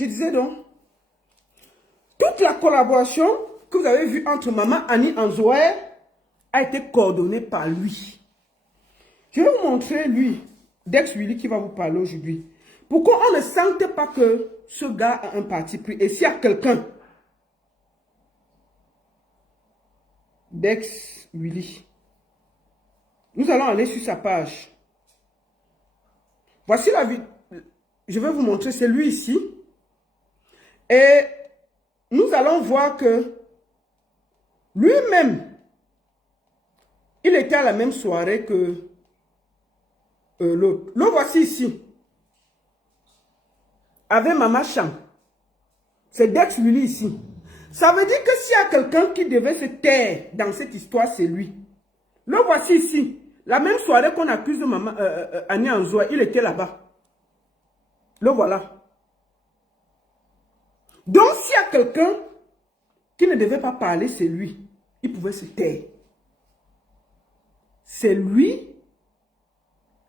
Je disais donc, toute la collaboration que vous avez vue entre Maman Annie Anzoé a été coordonnée par lui. Je vais vous montrer lui, Dex Willy qui va vous parler aujourd'hui. Pourquoi on ne sente pas que ce gars a un parti pris? Et s'il y a quelqu'un, Dex Willy, nous allons aller sur sa page. Voici la vidéo. Je vais vous montrer, c'est lui ici. Et nous allons voir que lui-même, il était à la même soirée que l'autre. Le voici ici. Avec Maman Cham. C'est Dex Willy ici. Ça veut dire que s'il y a quelqu'un qui devait se taire dans cette histoire, c'est lui. Le voici ici. La même soirée qu'on accuse de Maman Annie Anzoé, il était là-bas. Le voilà. Donc, s'il y a quelqu'un qui ne devait pas parler, c'est lui. Il pouvait se taire. C'est lui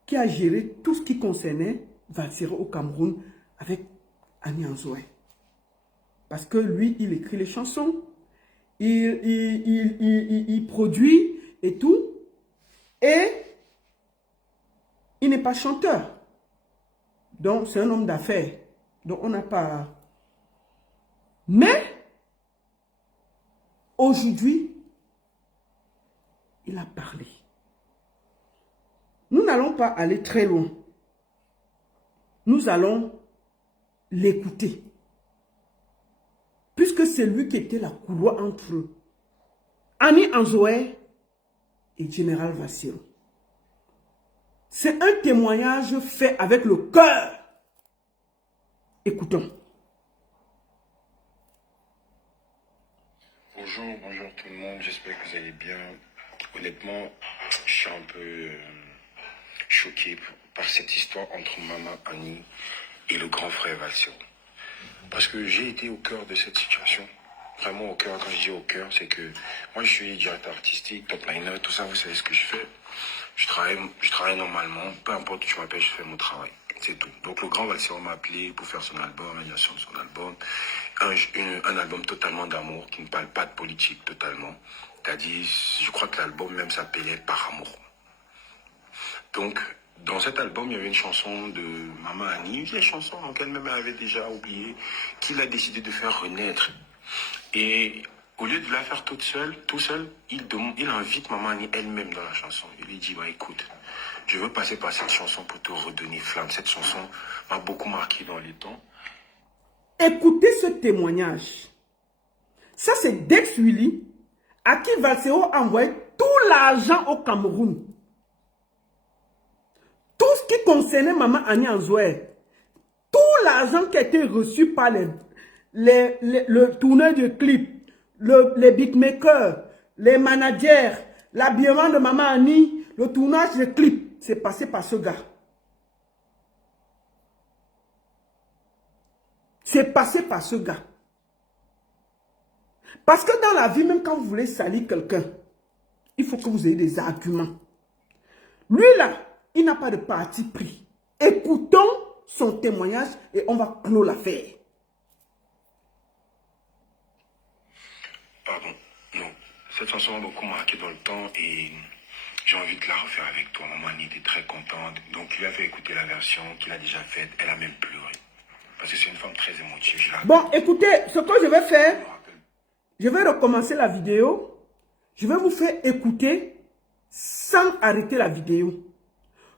qui a géré tout ce qui concernait Valsero au Cameroun avec Annie Anzoé. Parce que lui, il écrit les chansons, il produit et tout. Et il n'est pas chanteur. Donc, c'est un homme d'affaires. Donc, on n'a pas... Mais, aujourd'hui, il a parlé. Nous n'allons pas aller très loin. Nous allons l'écouter. Puisque c'est lui qui était la couloir entre Annie Anzoé et Général Valsero. C'est un témoignage fait avec le cœur. Écoutons. Bonjour tout le monde, j'espère que vous allez bien. Honnêtement, je suis un peu choqué par cette histoire entre Maman Annie et le grand frère Valsero. Parce que j'ai été au cœur de cette situation. Vraiment au cœur, quand je dis au cœur, c'est que moi je suis directeur artistique, top liner, tout ça, vous savez ce que je fais. Je travaille normalement, peu importe où tu m'appelles, je fais mon travail. C'est tout. Donc le grand Valsero m'a appelé pour faire son album, l'animation de son album. Un album totalement d'amour, qui ne parle pas de politique totalement. C'est-à-dire, je crois que l'album même s'appelait Par amour. Donc, dans cet album, il y avait une chanson de Maman Annie, une vieille chanson qu'elle-même avait déjà oubliée, qu'il a décidé de faire renaître. Et au lieu de la faire tout seul, il invite Maman Annie elle-même dans la chanson. Il lui dit, bah, écoute, je veux passer par cette chanson pour te redonner flamme. Cette chanson m'a beaucoup marqué dans les temps. Écoutez ce témoignage. Ça, c'est Dex Willy, à qui Valsero a envoyé tout l'argent au Cameroun. Tout ce qui concernait Maman Annie Anzoé, tout l'argent qui a été reçu par le tourneur de clips, les beatmakers, les managers, l'habillement de Maman Annie, le tournage de clips, c'est passé par ce gars. C'est passé par ce gars. Parce que dans la vie, même quand vous voulez salir quelqu'un, il faut que vous ayez des arguments. Lui là, il n'a pas de parti pris. Écoutons son témoignage et on va clore l'affaire. Pardon, non. Cette chanson m'a beaucoup marqué dans le temps et j'ai envie de la refaire avec toi. Maman Annie était très contente. Donc, il lui a fait écouter la version qu'il a déjà faite. Elle a même pleuré. Parce que c'est une femme très émotive. Bon, écoutez, ce que je vais faire, je vais recommencer la vidéo. Je vais vous faire écouter sans arrêter la vidéo.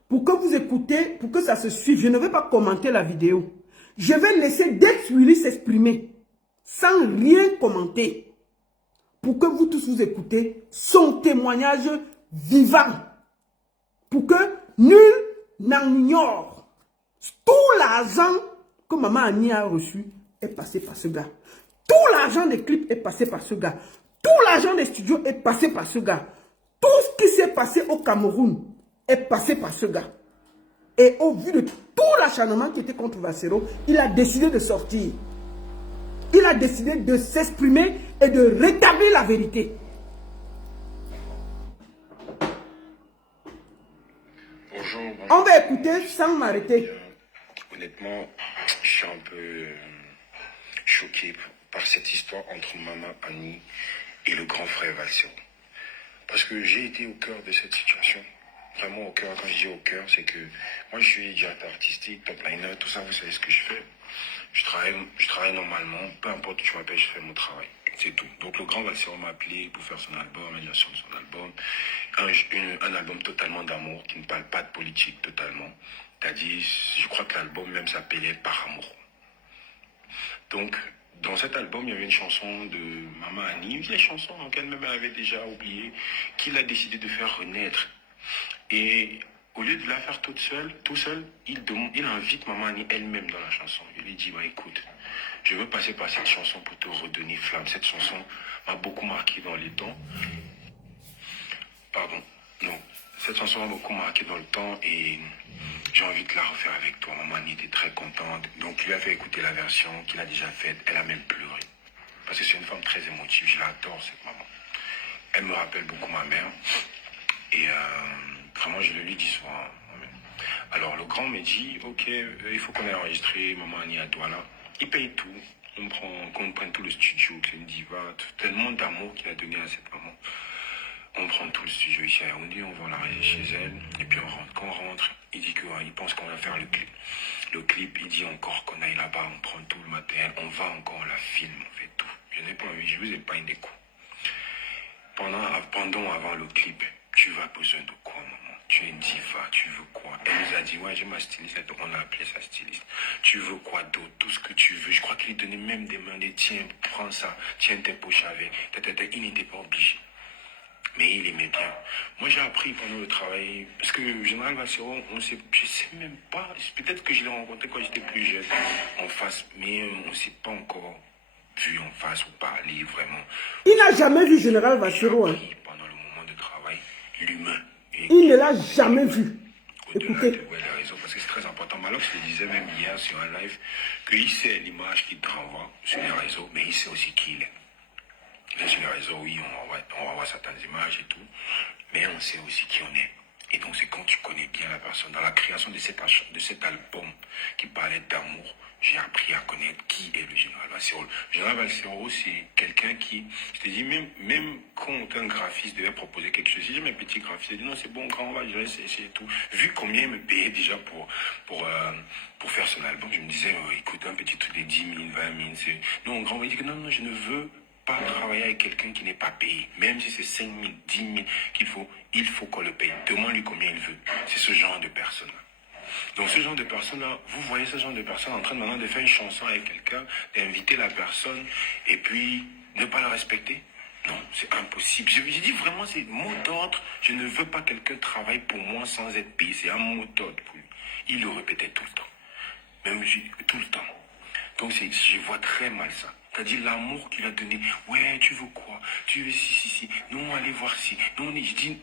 Pour que vous écoutez, pour que ça se suive. Je ne vais pas commenter la vidéo. Je vais laisser Dex Willy s'exprimer sans rien commenter. Pour que vous tous vous écoutez son témoignage vivant. Pour que nul n'en ignore. Tout l'argent que Maman Annie a reçu est passé par ce gars. Tout l'argent des clips est passé par ce gars. Tout l'argent des studios est passé par ce gars. Tout ce qui s'est passé au Cameroun est passé par ce gars. Et au vu de tout l'acharnement qui était contre Valsero, il a décidé de sortir. Il a décidé de s'exprimer et de rétablir la vérité. Bonjour. On va écouter sans m'arrêter. Honnêtement, je suis un peu choqué par cette histoire entre Maman Annie et le grand frère Valsero. Parce que j'ai été au cœur de cette situation. Vraiment au cœur. Quand je dis au cœur, c'est que moi je suis directeur artistique, top liner, tout ça, vous savez ce que je fais. Je travaille normalement, peu importe où tu m'appelles, je fais mon travail. C'est tout. Donc le grand Valsero m'a appelé pour faire son album, l'animation de son album. Un album totalement d'amour, qui ne parle pas de politique totalement. C'est-à-dire, je crois que l'album même s'appelait Par amour. Donc, dans cet album, il y avait une chanson de Maman Annie, une vieille chanson qu'elle-même avait déjà oubliée, qu'il a décidé de faire renaître. Et au lieu de la faire tout seul, il invite Maman Annie elle-même dans la chanson. Il lui dit, bah, écoute, je veux passer par cette chanson pour te redonner flamme. Cette chanson m'a beaucoup marqué dans les temps. Pardon, non. Cette chanson m'a beaucoup marqué dans le temps et j'ai envie de la refaire avec toi. Maman Annie était très contente. Donc, il lui a fait écouter la version qu'il a déjà faite. Elle a même pleuré. Parce que c'est une femme très émotive. Je l'adore, cette maman. Elle me rappelle beaucoup ma mère. Et vraiment, je le lui dis souvent. Alors, le grand me dit, ok, il faut qu'on ait enregistré Maman Annie à Douala. Il paye tout. Qu'on prenne tout le studio, c'est une diva. Tellement d'amour qu'il a donné à cette maman. On prend tout le studio ici à Yaoundé, on va l'arrêter chez elle, et puis on rentre. Quand on rentre, il dit qu'il pense qu'on va faire le clip. Le clip, il dit encore qu'on aille là-bas, on prend tout le matériel, on va encore, on la filme, on fait tout. Je n'ai pas envie, je vous épargne des coups. Avant le clip, tu vas besoin de quoi, maman? Tu es une diva, tu veux quoi? Elle nous a dit, ouais, j'ai ma styliste, donc on a appelé sa styliste. Tu veux quoi d'autre? Tout ce que tu veux. Je crois qu'il lui donnait même des mains, des tiens, prends ça, tiens tes poches avec. Il n'était pas obligé. Mais il aimait bien. Moi, j'ai appris pendant le travail, parce que le général Valsero, je ne sais même pas, peut-être que je l'ai rencontré quand j'étais plus jeune, en face, mais on ne s'est pas encore vu en face ou parlé vraiment. Il n'a jamais vu Général Valsero. J'ai appris pendant le moment de travail, l'humain. Il ne l'a jamais vu. Écoutez. Les réseaux, parce que c'est très important. Malox le disait même hier sur un live, qu'il sait l'image qu'il te renvoie sur les réseaux, mais il sait aussi qui il est. Sur les réseaux, oui, on va voir certaines images et tout, mais on sait aussi qui on est. Et donc, c'est quand tu connais bien la personne. Dans la création de cet album qui parlait d'amour, j'ai appris à connaître qui est le général Valsero. Le général Valsero, c'est quelqu'un qui, je te dis, même quand un graphiste devait proposer quelque chose, si j'ai mes petits graphistes, il dit non, c'est bon, quand on va gérer, c'est tout. Vu combien il me payait déjà pour faire son album, je me disais, écoute, un petit truc de 10 000, 20 000, c'est... Non, grand, il dit que non, je ne veux pas travailler avec quelqu'un qui n'est pas payé. Même si c'est 5 000, 10 000 il faut qu'on le paye. Demande-lui combien il veut. C'est ce genre de personne-là. Donc ce genre de personne-là, vous voyez ce genre de personne en train maintenant de faire une chanson avec quelqu'un, d'inviter la personne et puis ne pas la respecter? Non, c'est impossible. Je dis vraiment, c'est mot d'ordre. Je ne veux pas que quelqu'un travaille pour moi sans être payé. C'est un mot d'ordre pour lui. Il le répétait tout le temps. Même tout le temps. Donc je vois très mal ça. C'est-à-dire l'amour qu'il a donné. Ouais, tu veux quoi? Tu veux si. Non, allez voir si. Non, je dis,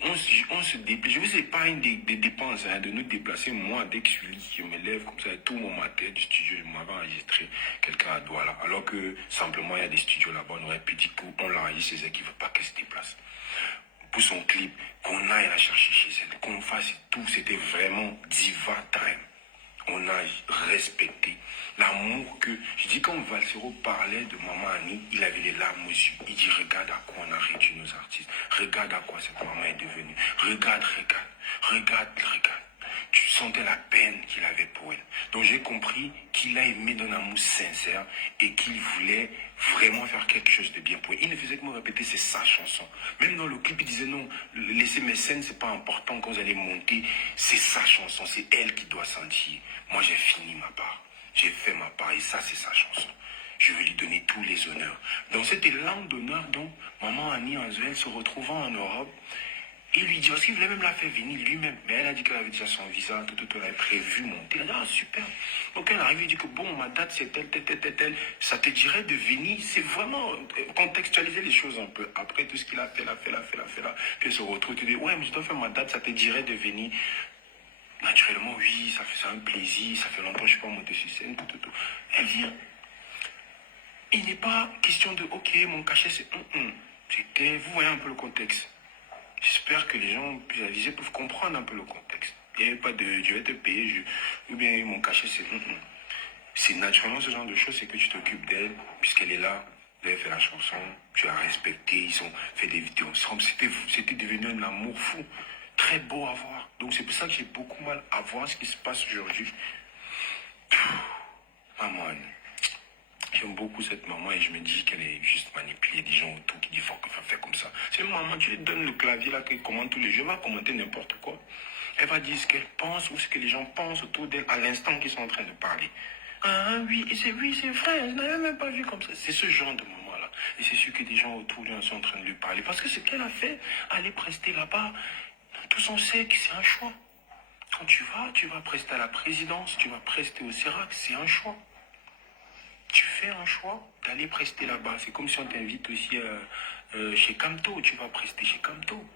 on se déplace. Je vous épargne des dépenses de nous déplacer. Moi, dès que je me lève comme ça, tout mon matériel du studio, je m'avais enregistré quelqu'un à Douala. Alors que simplement, il y a des studios là-bas. On aurait pu dire qu'on l'enregistre chez elle qui ne veut pas qu'elle se déplace. Pour son clip, qu'on aille la chercher chez elle, qu'on fasse tout. C'était vraiment diva time. On a respecté l'amour que... Je dis quand Valsero parlait de Maman Annie, il avait les larmes aux yeux. Il dit, regarde à quoi on a réduit nos artistes. Regarde à quoi cette maman est devenue. Regarde. Tu sentais la peine qu'il avait pour elle. Donc j'ai compris qu'il a aimé d'un amour sincère et qu'il voulait vraiment faire quelque chose de bien pour elle. Il ne faisait que me répéter, c'est sa chanson. Même dans le clip, il disait non, laissez mes scènes, c'est pas important quand vous allez monter. C'est sa chanson, c'est elle qui doit sentir. Moi, j'ai fini ma part. J'ai fait ma part et ça, c'est sa chanson. Je vais lui donner tous les honneurs. Dans cet élan d'honneur, donc, Maman Annie Anzuel se retrouvant en Europe, il lui dit, parce qu'il voulait même la faire venir lui-même. Mais elle a dit qu'elle avait déjà son visa, tout, elle avait prévu monter. Elle a dit, ah, super. Donc elle arrive, il dit que bon, ma date c'est telle. Ça te dirait de venir. C'est vraiment contextualiser les choses un peu. Après tout ce qu'il a fait là. Puis elle se retrouve, tu dis, ouais, mais je dois faire ma date, ça te dirait de venir. Naturellement, oui, ça fait un plaisir, ça fait longtemps que je ne suis pas monté sur scène, tout. Elle vient. Il n'est pas question de, ok, mon cachet c'est... C'était, vous voyez un peu le contexte. J'espère que les gens peuvent comprendre un peu le contexte. Il n'y avait pas de, je vais te payer, ou bien mon cachet c'est... c'est naturellement ce genre de choses, c'est que tu t'occupes d'elle, puisqu'elle est là, vous avez fait la chanson, tu l'as respectée, ils ont fait des vidéos ensemble, c'était devenu un amour fou, très beau à voir. Donc c'est pour ça que j'ai beaucoup mal à voir ce qui se passe aujourd'hui. Maman, j'aime beaucoup cette maman et je me dis qu'elle est juste manipulée des gens autour qui disent faut faire comme ça. C'est une maman, tu lui donnes le clavier là, qui commente tous les jeux, elle va commenter n'importe quoi. Elle va dire ce qu'elle pense ou ce que les gens pensent autour d'elle à l'instant qu'ils sont en train de parler. Ah oui, c'est vrai, je n'avais même pas vu comme ça. C'est ce genre de maman-là. Et c'est sûr que des gens autour de lui sont en train de lui parler. Parce que ce qu'elle a fait, aller prester là-bas, tous on sait que c'est un choix. Quand tu vas prester à la présidence, tu vas prester au CERAC, c'est un choix. Tu fais un choix d'aller prester là-bas. C'est comme si on t'invite aussi chez Camto, tu vas prester chez Camto.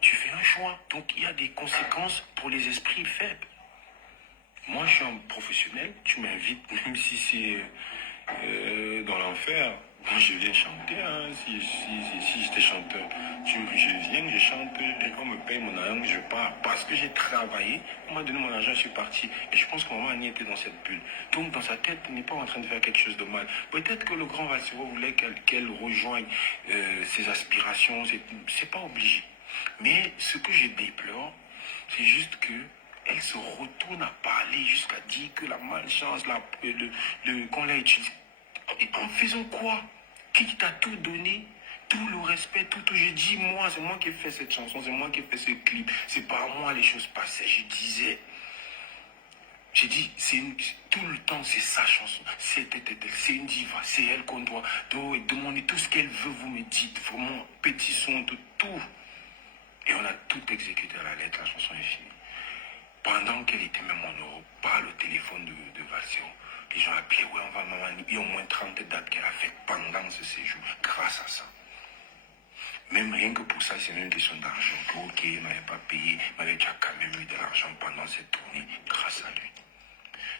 Tu fais un choix. Donc il y a des conséquences pour les esprits faibles. Moi, je suis un professionnel, tu m'invites, même si c'est dans l'enfer. Moi, je viens chanter, hein. Si j'étais chanteur, je viens, je chante, et on me paye mon argent, je pars. Parce que j'ai travaillé, on m'a donné mon argent, je suis parti. Et je pense que maman Annie était dans cette bulle. Donc, dans sa tête, elle n'est pas en train de faire quelque chose de mal. Peut-être que le grand Vassiro voulait qu'elle rejoigne ses aspirations, c'est pas obligé. Mais ce que je déplore, c'est juste que elle se retourne à parler jusqu'à dire que la malchance, qu'on l'a utilisé. En faisant quoi? Qui t'a tout donné? Tout le respect, tout. Je dis, moi, c'est moi qui ai fait cette chanson, c'est moi qui ai fait ce clip. C'est par moi les choses passaient. J'ai dit, tout le temps, c'est sa chanson. C'est une diva, c'est elle qu'on doit demander tout ce qu'elle veut, vous me dites. Vraiment, petit son, tout. Et on a tout exécuté à la lettre, la chanson est finie. Pendant qu'elle était même en Europe, par le téléphone de Valsero, les gens appelaient, ouais, on va maman. Il y a au moins 30 dates qu'elle a faites pendant ce séjour, grâce à ça. Même rien que pour ça, c'est même une question d'argent. Ok, il ne m'avait pas payé, il m'avait déjà quand même eu de l'argent pendant cette tournée, grâce à lui.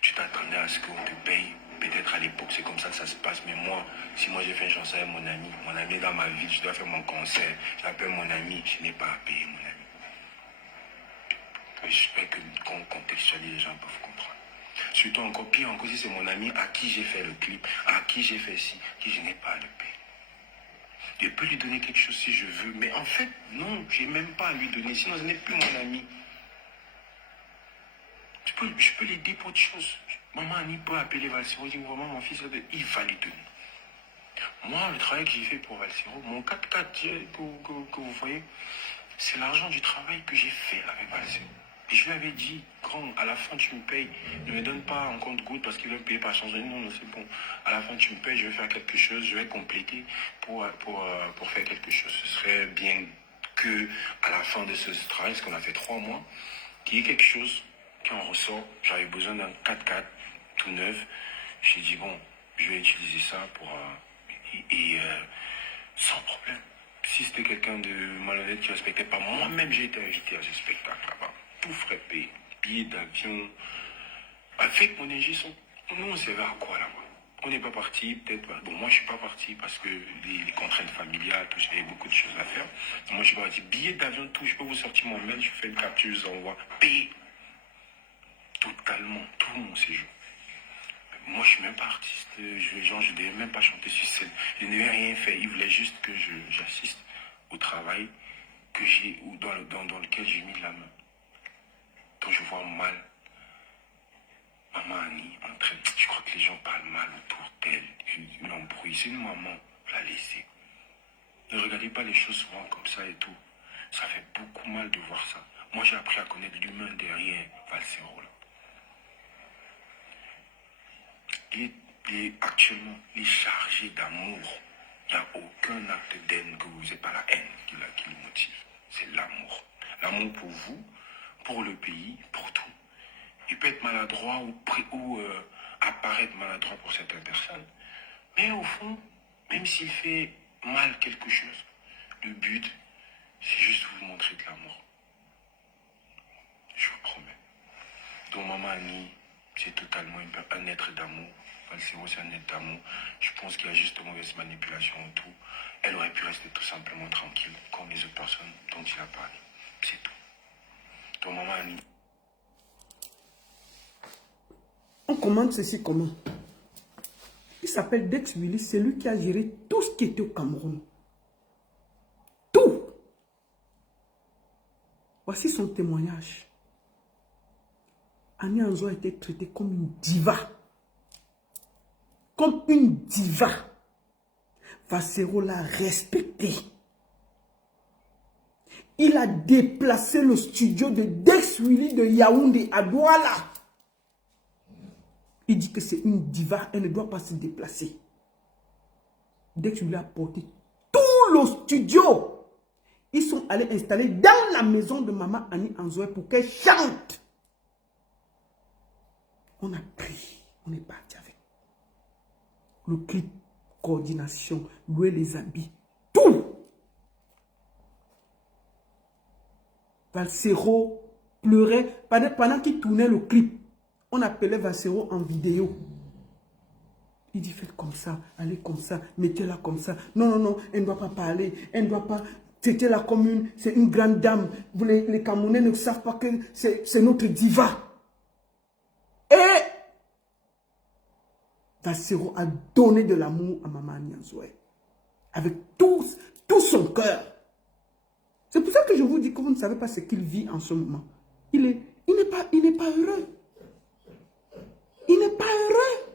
Tu t'attendais à ce qu'on te paye. Peut-être à l'époque, c'est comme ça que ça se passe. Mais moi, si moi j'ai fait une chanson avec mon ami est dans ma ville, je dois faire mon concert, je l'appelle mon ami, je n'ai pas à payer mon ami. J'espère qu'on contextualise, les gens peuvent comprendre. Surtout encore pire, encore si c'est mon ami à qui j'ai fait le clip, à qui j'ai fait ci, qui je n'ai pas à le payer. Je peux lui donner quelque chose si je veux, mais en fait, non, je n'ai même pas à lui donner, sinon ce n'est plus mon ami. Je peux l'aider pour autre chose. Maman Annie peut appeler Valsero, dire vraiment mon fils, il va lui donner. Moi, le travail que j'ai fait pour Valsero, mon 4x4 que vous voyez, c'est l'argent du travail que j'ai fait avec Valsero. Et je lui avais dit, quand à la fin tu me payes, ne me donne pas en compte-goutte parce qu'il veut me payer par changer. Non, c'est bon. À la fin tu me payes, je vais faire quelque chose, je vais compléter pour faire quelque chose. Ce serait bien que à la fin de ce travail, parce qu'on a fait 3 mois, qu'il y ait quelque chose qui en ressort. J'avais besoin d'un 4x4 tout neuf. J'ai dit, bon, je vais utiliser ça pour... sans problème. Si c'était quelqu'un de malhonnête qui ne respectait pas, moi-même j'ai été invité à ce spectacle là-bas. Tout frais payé, billets d'avion. Avec mon ingé-son, nous on savait à quoi là-bas. On n'est pas parti, peut-être pas. Bon, moi je suis pas parti parce que les contraintes familiales, tout, j'avais beaucoup de choses à faire. Moi je suis pas parti. Billets d'avion, tout, je peux vous sortir mon mail, je fais une capture, je vous envoie. Payé. Totalement, tout mon séjour. Moi, je suis même pas artiste. Je ne devais même pas chanter sur scène. Je n'avais rien fait. Il voulait juste que j'assiste au travail que j'ai ou dans lequel j'ai mis de la main. Donc, je vois mal maman Annie en train. Je crois que les gens parlent mal autour d'elle. L'embrouille. C'est une maman. La laisser. Ne regardez pas les choses souvent comme ça et tout. Ça fait beaucoup mal de voir ça. Moi, j'ai appris à connaître l'humain derrière Valsero là. Actuellement, il est chargé d'amour. Il n'y a aucun acte d'haine que vous n'ayez pas la haine qui le motive. C'est l'amour. L'amour pour vous, pour le pays, pour tout. Il peut être maladroit ou apparaître maladroit pour certaines personnes. Mais au fond, même s'il fait mal quelque chose, le but, c'est juste vous montrer de l'amour. Je vous promets. Donc maman Annie, c'est totalement un être d'amour. Valsero, c'est un être d'amour. Je pense qu'il y a juste de mauvaises manipulations autour. Elle aurait pu rester tout simplement tranquille, comme les autres personnes dont il a parlé. C'est tout. Donc maman Annie. On commande ceci comment? Il s'appelle Dex Willy, c'est lui qui a géré tout ce qui était au Cameroun. Tout. Voici son témoignage. Annie Anzo a été traitée comme une diva. Comme une diva. Vassero l'a respecté. Il a déplacé le studio de Dex Willy de Yaoundé à Douala. Il dit que c'est une diva, elle ne doit pas se déplacer. Dex Willy a porté tout le studio. Ils sont allés installer dans la maison de maman Annie Anzoé pour qu'elle chante. On a pris, on est parti avec. Le clip, coordination, louer les habits, tout. Valsero pleurait pendant qu'il tournait le clip. On appelait Valsero en vidéo. Il dit faites comme ça, allez comme ça, mettez-la comme ça. Non, non, non, elle ne doit pas parler, elle ne doit pas... C'était la commune, c'est une grande dame. Les Camerounais ne savent pas que c'est notre diva. Et Valsero a donné de l'amour à Maman Annie Anzoé. Avec tout son cœur. C'est pour ça que je vous dis que vous ne savez pas ce qu'il vit en ce moment. Il n'est pas heureux. Il n'est pas heureux.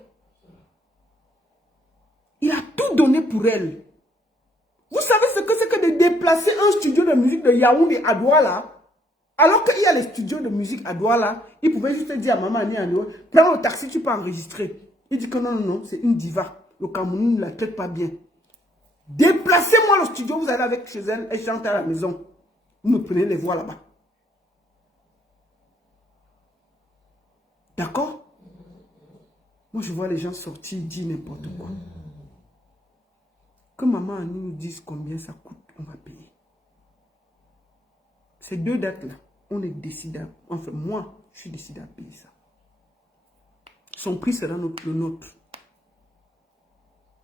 Il a tout donné pour elle. Vous savez ce que c'est que de déplacer un studio de musique de Yaoundé à Douala? Alors qu'il y a les studios de musique à Douala, il pouvait juste dire à Maman Annie Anzoé, prends le taxi, tu peux enregistrer. Il dit que non, non, non, c'est une diva. Le Cameroun ne la traite pas bien. Déplacez-moi le studio, vous allez avec chez elle, elle chante à la maison. Vous me prenez les voix là-bas. D'accord? Moi, je vois les gens sortir, dire n'importe quoi. Que Maman Annie nous dise combien ça coûte, on va payer. Ces deux dates-là, on est décidé, enfin moi, je suis décidé à payer ça. Son prix sera le nôtre.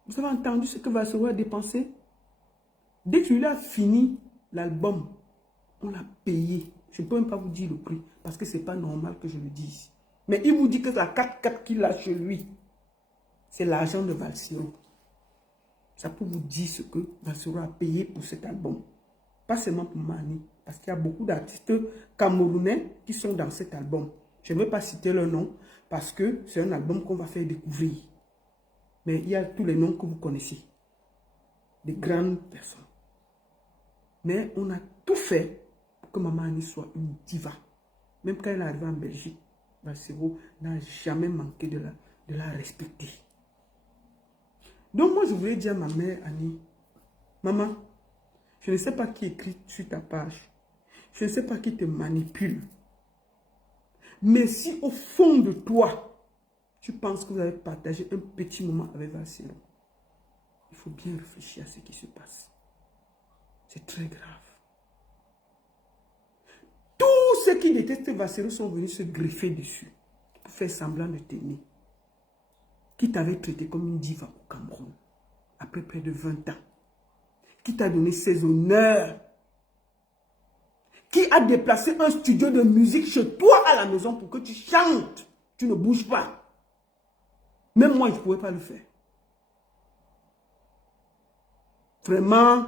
Vous avez entendu ce que Valsero a dépensé? Dès qu'il a fini l'album, on l'a payé. Je ne peux même pas vous dire le prix, parce que ce n'est pas normal que je le dise. Mais il vous dit que la 4x4 qu'il a chez lui, c'est l'argent de Valsero. Ça peut vous dire ce que Valsero a payé pour cet album. Pas seulement pour Mani, parce qu'il y a beaucoup d'artistes camerounais qui sont dans cet album. Je ne vais pas citer leur nom, parce que c'est un album qu'on va faire découvrir. Mais il y a tous les noms que vous connaissez. Des grandes personnes. Mais on a tout fait pour que Maman Annie soit une diva. Même quand elle est arrivée en Belgique, Valsero n'a jamais manqué de la respecter. Donc moi, je voulais dire à ma mère Annie, maman, je ne sais pas qui écrit sur ta page. Je ne sais pas qui te manipule. Mais si au fond de toi, tu penses que vous avez partagé un petit moment avec Valsero, il faut bien réfléchir à ce qui se passe. C'est très grave. Tous ceux qui détestent Valsero sont venus se greffer dessus pour faire semblant de t'aimer. Qui t'avait traité comme une diva au Cameroun après près de 20 ans. Qui t'a donné ses honneurs. Qui a déplacé un studio de musique chez toi à la maison pour que tu chantes. Tu ne bouges pas. Même moi, je ne pouvais pas le faire. Vraiment.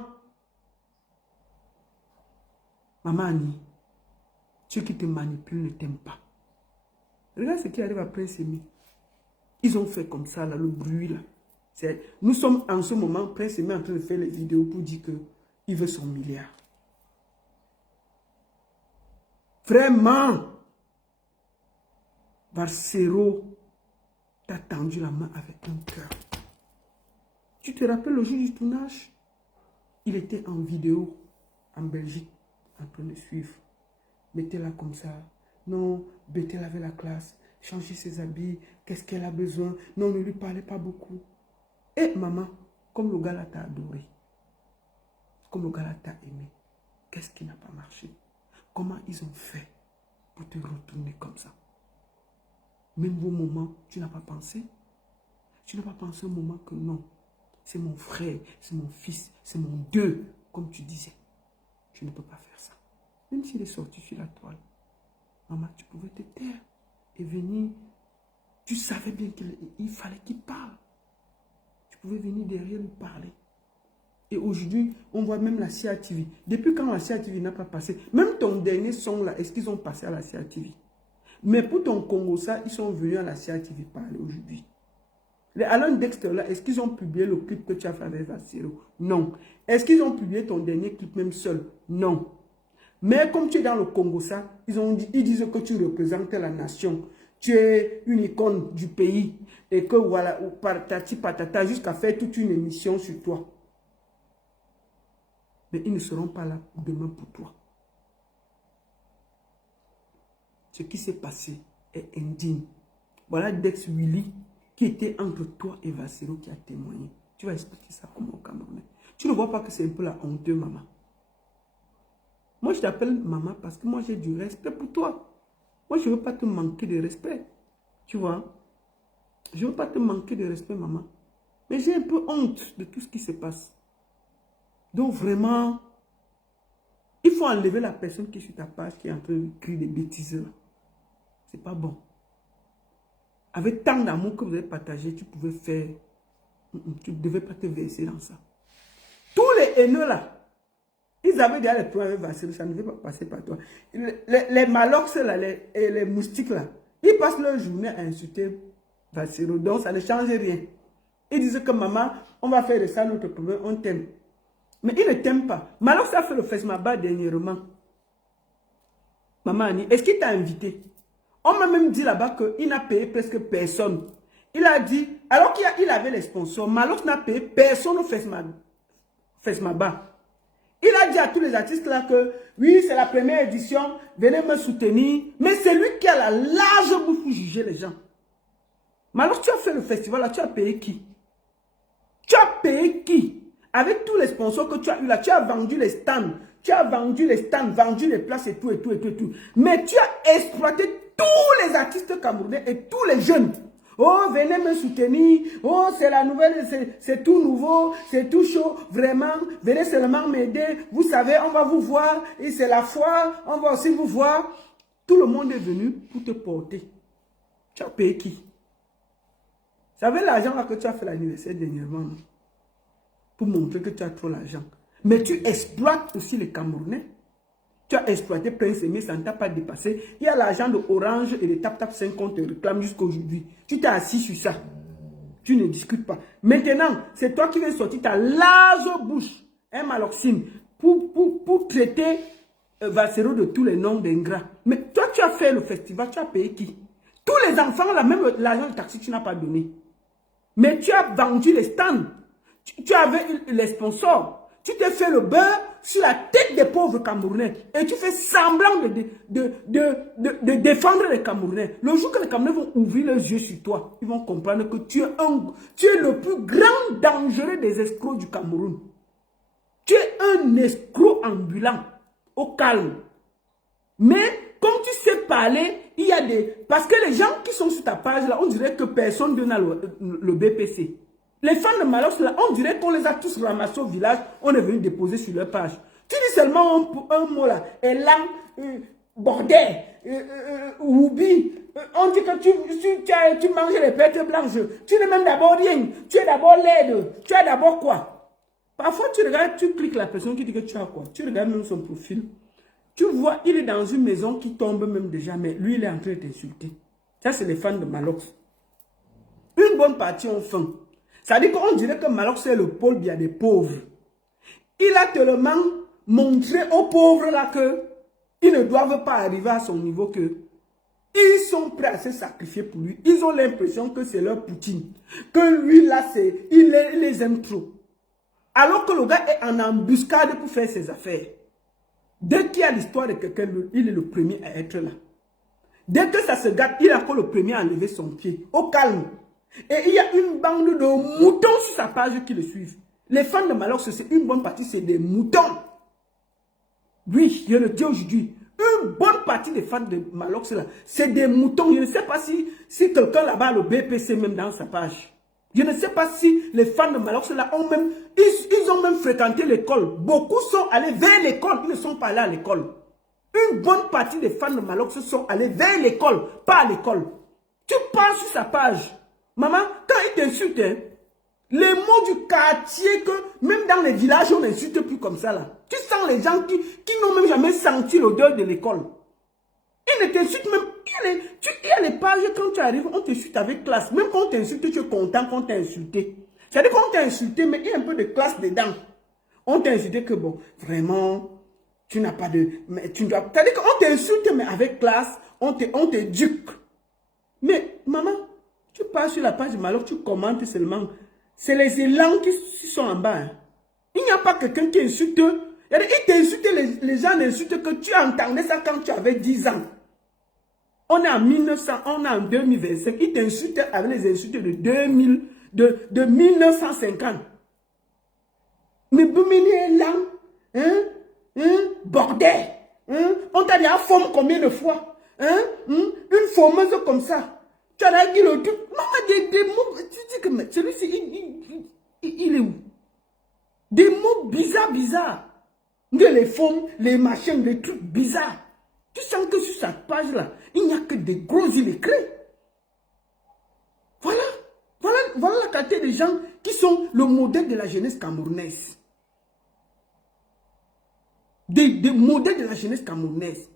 Maman Annie, ceux qui te manipulent ne t'aiment pas. Regarde ce qui arrive à Prince Emmy. Ils ont fait comme ça, là, le bruit, là. Nous sommes en ce moment, Prince Emmy en train de faire les vidéos pour dire qu'il veut son milliard. Vraiment. Valsero t'a tendu la main avec un cœur. Tu te rappelles le jour du tournage? Il était en vidéo en Belgique, en train de suivre. Mettez-la comme ça. Non, Bethel avait la classe. Changer ses habits. Qu'est-ce qu'elle a besoin? Non, ne lui parlez pas beaucoup. Et maman, comme le gars là t'a adoré, comme le gars là t'a aimé, qu'est-ce qui n'a pas marché? Comment ils ont fait pour te retourner comme ça? Même vos moments, tu n'as pas pensé? Tu n'as pas pensé au moment que non, c'est mon frère, c'est mon fils, c'est mon Dieu, comme tu disais. Je ne peux pas faire ça. Même s'il est sorti sur la toile, maman, tu pouvais te taire et venir Tu savais bien qu'il fallait qu'il parle. Tu pouvais venir derrière lui parler. Et aujourd'hui, on voit même la CATV. Depuis quand la CATV n'a pas passé, même ton dernier son là, est-ce qu'ils ont passé à la CATV? Mais pour ton Congo, ça, ils sont venus à la CATV parler aujourd'hui. Les Alan Dexter là, est-ce qu'ils ont publié le clip que tu as fait avec Vassero? Non. Est-ce qu'ils ont publié ton dernier clip même seul? Non. Mais comme tu es dans le Congo, ça, ils disent que tu représentes la nation. Tu es une icône du pays. Et que voilà, ou patati patata, jusqu'à faire toute une émission sur toi. Mais ils ne seront pas là demain pour toi. Ce qui s'est passé est indigne. Voilà Dex Willy qui était entre toi et Vassero qui a témoigné. Tu vas expliquer ça comment au Cameroun. Tu ne vois pas que c'est un peu la honte, maman. Moi, je t'appelle maman parce que moi, j'ai du respect pour toi. Moi, je ne veux pas te manquer de respect. Tu vois? Je ne veux pas te manquer de respect, maman. Mais j'ai un peu honte de tout ce qui se passe. Donc, vraiment, il faut enlever la personne qui est sur ta page, qui est en train de crier des bêtises. C'est pas bon. Avec tant d'amour que vous avez partagé, tu pouvais faire... Tu ne devais pas te verser dans ça. Tous les haineux là, ils avaient déjà les problèmes avec Vassero, ça ne devait pas passer par toi. Les malox là, les moustiques là, ils passent leur journée à insulter Vassero, donc ça ne change rien. Ils disent que maman, on va faire de ça notre problème, on t'aime. Mais ils ne t'aiment pas. Malox a fait le Fesmaba dernièrement. Maman Annie, est-ce qu'il t'a invité? On m'a même dit là-bas qu'il n'a payé presque personne. Il a dit, alors qu'il avait les sponsors, Malox n'a payé personne au Fesmaba. Il a dit à tous les artistes là que, oui, c'est la première édition, venez me soutenir. Mais c'est lui qui a la large bouche pour juger les gens. Malox, tu as fait le festival là, tu as payé qui? Tu as payé qui? Avec tous les sponsors que tu as eu là, tu as vendu les stands. Tu as vendu les stands, vendu les places et tout, et tout, et tout, et tout. Mais tu as exploité tous les artistes camerounais et tous les jeunes. Oh, venez me soutenir. Oh, c'est la nouvelle, c'est tout nouveau, c'est tout chaud. Vraiment, venez seulement m'aider. Vous savez, on va vous voir. Et c'est la foi, on va aussi vous voir. Tout le monde est venu pour te porter. Tu as payé qui? Vous savez l'argent là que tu as fait l'anniversaire dernièrement, non? Pour montrer que tu as trop l'argent. Mais tu exploites aussi les Camerounais. Tu as exploité Prince Aimé, ça ne t'a pas dépassé. Il y a l'argent de Orange et de Tap 5 qu'on te réclame jusqu'à aujourd'hui. Tu t'es assis sur ça. Tu ne discutes pas. Maintenant, c'est toi qui viens sortir ta large bouche, hein, Maloxine, pour traiter Vassero de tous les noms d'ingrats. Mais toi, tu as fait le festival, tu as payé qui? Tous les enfants, là, même l'argent de taxi, tu n'as pas donné. Mais tu as vendu les stands. Tu avais les sponsors. Tu t'es fait le beurre sur la tête des pauvres Camerounais. Et tu fais semblant de défendre les Camerounais. Le jour que les Camerounais vont ouvrir leurs yeux sur toi, ils vont comprendre que tu es le plus grand dangereux des escrocs du Cameroun. Tu es un escroc ambulant. Au calme. Mais comme tu sais parler, il y a des... Parce que les gens qui sont sur ta page, là, on dirait que personne ne donne le BPC. Les fans de Malox, là, on dirait qu'on les a tous ramassés au village, on est venu déposer sur leur page. Tu dis seulement un mot là, élan, bordel, oubi. On dit que tu manges les pêtes blanches. Tu n'es même d'abord rien. Tu es d'abord laide. Tu es d'abord quoi? Parfois, tu regardes, tu cliques la personne qui dit que tu as quoi. Tu regardes même son profil. Tu vois, il est dans une maison qui tombe même déjà, mais lui, il est en train de t'insulter. Ça, c'est les fans de Malox. Une bonne partie ont faim. Ça dit qu'on dirait que Malox c'est le pôle bien des pauvres. Il a tellement montré aux pauvres là que ils ne doivent pas arriver à son niveau, que ils sont prêts à se sacrifier pour lui. Ils ont l'impression que c'est leur Poutine. Que lui là, il les aime trop. Alors que le gars est en embuscade pour faire ses affaires. Dès qu'il y a l'histoire de quelqu'un, il est le premier à être là. Dès que ça se gâte, il est encore le premier à lever son pied. Au calme. Et il y a une bande de moutons sur sa page qui le suivent. Les fans de Malox, c'est une bonne partie, c'est des moutons. Oui, je le dis aujourd'hui. Une bonne partie des fans de Malox, là, c'est des moutons. Je ne sais pas si quelqu'un là-bas a le BPC même dans sa page. Je ne sais pas si les fans de Malox, là, ils ont même fréquenté l'école. Beaucoup sont allés vers l'école. Ils ne sont pas allés à l'école. Une bonne partie des fans de Malox sont allés vers l'école, pas à l'école. Tu parles sur sa page. Maman, quand il t'insulte, hein, les mots du quartier que même dans les villages, on n'insulte plus comme ça là. Tu sens les gens qui n'ont même jamais senti l'odeur de l'école. Ils ne t'insultent même. Il y a les pages, quand tu arrives, on t'insulte avec classe. Même quand on t'insulte, tu es content qu'on t'a insulté. C'est-à-dire qu'on t'a insulté, mais il y a un peu de classe dedans. On t'a insulté que bon, vraiment, tu n'as pas de... C'est-à-dire qu'on t'insulte, mais avec classe, on t'éduque. Mais maman, tu pars sur la page de Malheur, tu commentes seulement. C'est les élans qui sont en bas. Hein. Il n'y a pas quelqu'un qui insulte. Il t'insulte, les gens n'insultent que tu entendais ça quand tu avais 10 ans. On est en 1900, on est en 2025. Ils t'insultent avec les insultes de 1950. Mais Boumini est là. Bordel. On t'a dit à forme combien de fois? Une formeuse comme ça. Tu as dit le truc. Maman, des mots. Tu dis que celui-ci, il est où? Des mots bizarres. Les formes, les machins, les trucs bizarres. Tu sens que sur cette page-là, il n'y a que des gros illettrés. Voilà la qualité des gens qui sont le modèle de la jeunesse camerounaise. Des modèles de la jeunesse camerounaise.